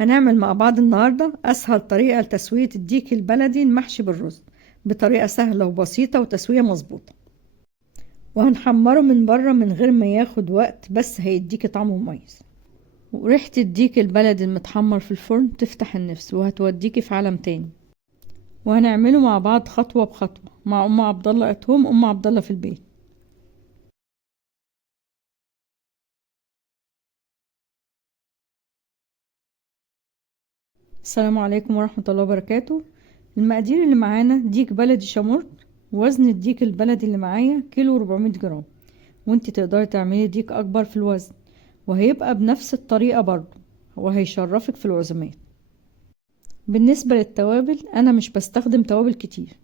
هنعمل مع بعض النهاردة أسهل طريقة لتسوية الديك البلدي المحشي بالرز بطريقة سهلة وبسيطة وتسوية مظبوطة. وهنحمره من بره من غير ما ياخد وقت، بس هيديكي طعم مميز. وريحة الديك البلدي المتحمر في الفرن تفتح النفس وهتوديكي في عالم تاني. وهنعمله مع بعض خطوة بخطوة مع أم عبد الله أتهم أم عبد الله في البيت. السلام عليكم ورحمة الله وبركاته. المقادير اللي معانا: ديك بلدي شمرت. وزن الديك البلدي اللي معايا كيلو 400 جرام، وانت تقدري تعملي ديك اكبر في الوزن، وهيبقى بنفس الطريقة برضو، وهيشرفك في العزومات. بالنسبة للتوابل انا مش بستخدم توابل كتير،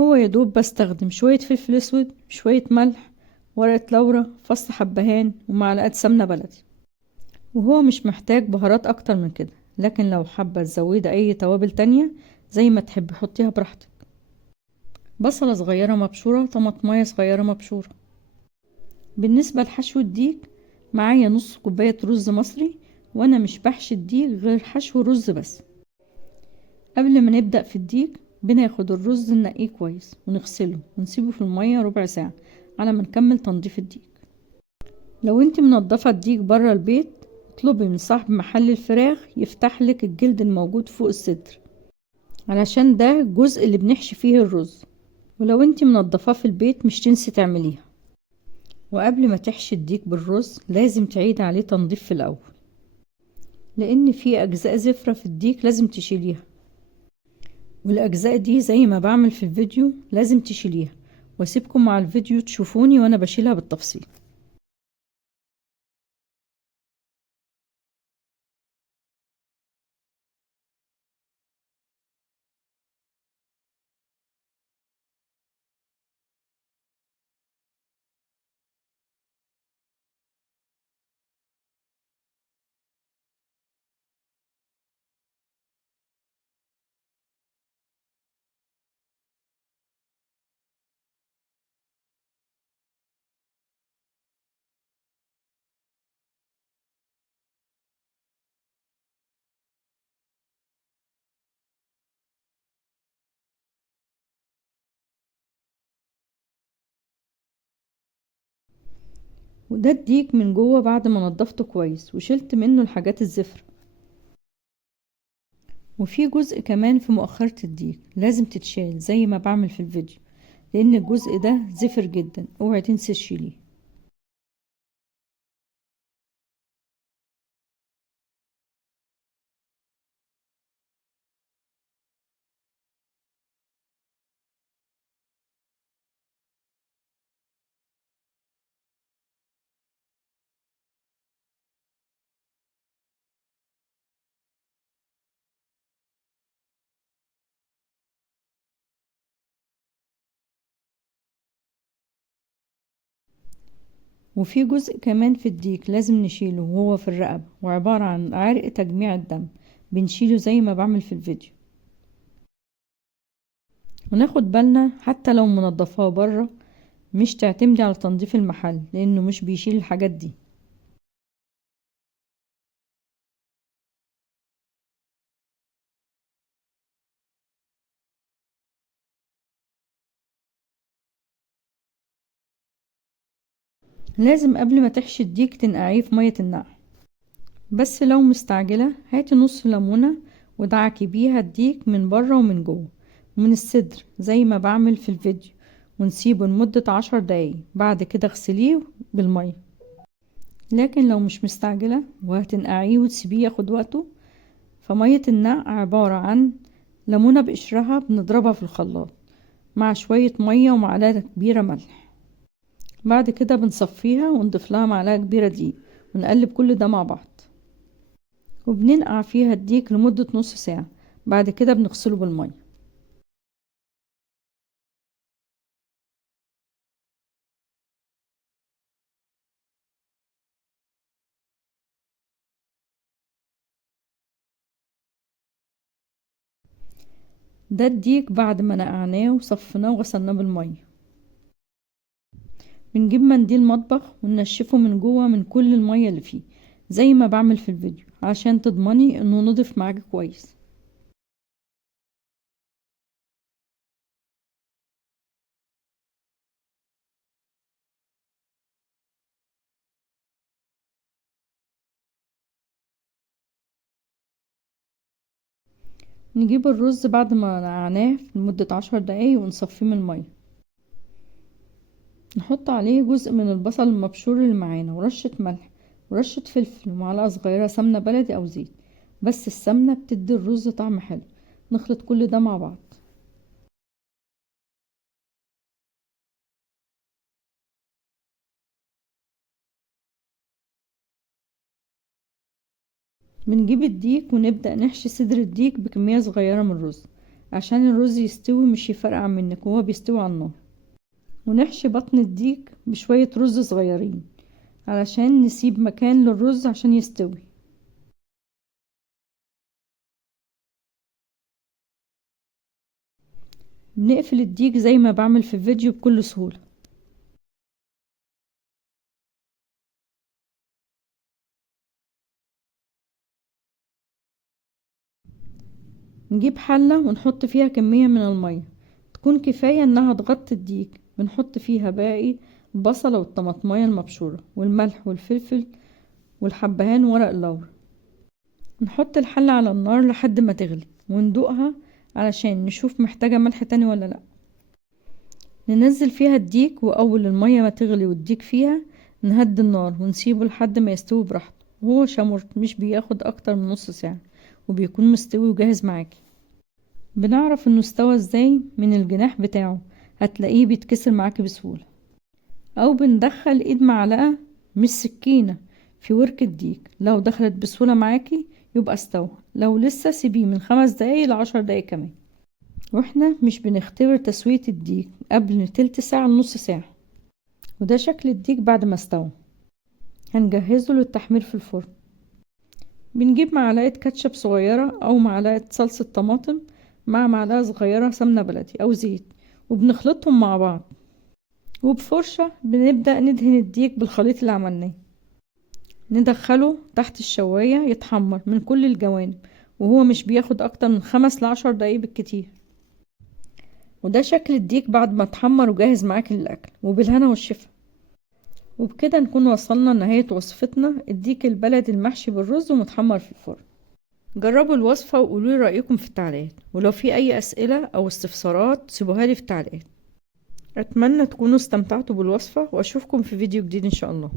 هو يدوب بستخدم شوية فلفل اسود، شوية ملح، ورقة لورا، فص حبهان، ومعلقة سمنة بلدي. وهو مش محتاج بهارات اكتر من كده، لكن لو حابة تزودي اي توابل تانية زي ما تحبي حطيها براحتك. بصلة صغيرة مبشورة، طماطمية صغيرة مبشورة. بالنسبة لحشو الديك معايا نص كوباية رز مصري، وانا مش بحشي الديك غير حشو رز بس. قبل ما نبدأ في الديك بناخد الرز ننقيه كويس ونغسله ونسيبه في المية ربع ساعة على ما نكمل تنظيف الديك. لو انت منضفة الديك برا البيت، اطلبي من صاحب محل الفراخ يفتح لك الجلد الموجود فوق الصدر، علشان ده الجزء اللي بنحشي فيه الرز. ولو انت منضفاه في البيت مش تنسي تعمليها. وقبل ما تحشي الديك بالرز لازم تعيد عليه تنظيف في الاول، لان في اجزاء زفرة في الديك لازم تشيليها، والاجزاء دي زي ما بعمل في الفيديو لازم تشيليها. واسيبكم مع الفيديو تشوفوني وانا بشيلها بالتفصيل. وده الديك من جوه بعد ما نضفته كويس وشلت منه الحاجات الزفرة. وفي جزء كمان في مؤخرة الديك لازم تتشال زي ما بعمل في الفيديو، لان الجزء ده زفر جدا، اوعي تنسي تشيليه. وفي جزء كمان في الديك لازم نشيله وهو في الرقبة، وعبارة عن عرق تجميع الدم، بنشيله زي ما بعمل في الفيديو. وناخد بالنا حتى لو منضفاه بره مش تعتمدي على تنظيف المحل، لانه مش بيشيل الحاجات دي. لازم قبل ما تحشي الديك تنقعيه في مية النقع. بس لو مستعجلة هاتي نص ليمونة ودعكي بيها الديك من بره ومن جوه ومن الصدر زي ما بعمل في الفيديو، ونسيبه لمدة 10 دقايق. بعد كده اغسليه بالمية. لكن لو مش مستعجلة وهتنقعيه وتسيبيه ياخد وقته، فمية النقع عبارة عن ليمونة بقشرها بنضربها في الخلاط مع شوية مية ومعلقة كبيرة ملح. بعد كده بنصفيها ونضيف لها معلقة كبيرة دقيق، ونقلب كل ده مع بعض. وبننقع فيها الديك لمدة نص ساعة. بعد كده بنغسله بالمية. ده الديك بعد ما نقعناه وصفناه وغسلناه بالمية. بنجيب منديل مطبخ وننشفه من جوه من كل المية اللي فيه، زي ما بعمل في الفيديو عشان تضمني انه نضيف معاكي كويس. نجيب الرز بعد ما نقعناه لمدة 10 دقايق ونصفيه من المية. نحط عليه جزء من البصل المبشور اللي معانا ورشة ملح ورشة فلفل ومعلقة صغيرة سمنة بلدي او زيت، بس السمنة بتدي الرز طعم حلو. نخلط كل ده مع بعض. بنجيب الديك ونبدأ نحشي صدر الديك بكمية صغيرة من الرز عشان الرز يستوي مش يفرقع منك وهو بيستوي على النار. ونحشي بطن الديك بشوية رز صغيرين علشان نسيب مكان للرز عشان يستوي. بنقفل الديك زي ما بعمل في الفيديو بكل سهولة. نجيب حلة ونحط فيها كمية من المية تكون كفاية انها تغطي الديك. بنحط فيها باقي البصلة والطماطمية المبشورة والملح والفلفل والحبهان وورق اللورا. نحط الحلة على النار لحد ما تغلي وندوقها علشان نشوف محتاجة ملح تاني ولا لا. ننزل فيها الديك واول المية ما تغلي والديك فيها نهدي النار ونسيبه لحد ما يستوي براحته. وهو شامورت مش بياخد اكتر من نص ساعة وبيكون مستوي وجاهز معاكي. بنعرف انه استوى ازاي؟ من الجناح بتاعه هتلاقيه بيتكسر معاكي بسهولة. او بندخل ايد معلقة مش سكينة في ورك الديك، لو دخلت بسهولة معاكي يبقى استوى. لو لسه سيبيه من 5 دقايق ل10 دقايق كمان. واحنا مش بنختبر تسوية الديك قبل تلت ساعة لنص ساعة. وده شكل الديك بعد ما استوى. هنجهزه للتحمير في الفرن. بنجيب معلقة كاتشب صغيرة او معلقة صلصة طماطم مع معلقة صغيرة سمنة بلدي او زيت وبنخلطهم مع بعض. وبفرشة بنبدأ ندهن الديك بالخليط اللي عملناه. ندخله تحت الشواية يتحمر من كل الجوانب وهو مش بياخد اكتر من 5 ل10 دقايق بالكتير. وده شكل الديك بعد ما اتحمر وجاهز معاك للأكل. وبالهنا والشفا. وبكده نكون وصلنا لنهاية وصفتنا الديك البلدي المحشي بالرز ومتحمر في الفرن. جربوا الوصفة وقولوا لي رأيكم في التعليقات، ولو في أي أسئلة أو استفسارات سيبوها لي في التعليقات. أتمنى تكونوا استمتعتوا بالوصفة وأشوفكم في فيديو جديد إن شاء الله.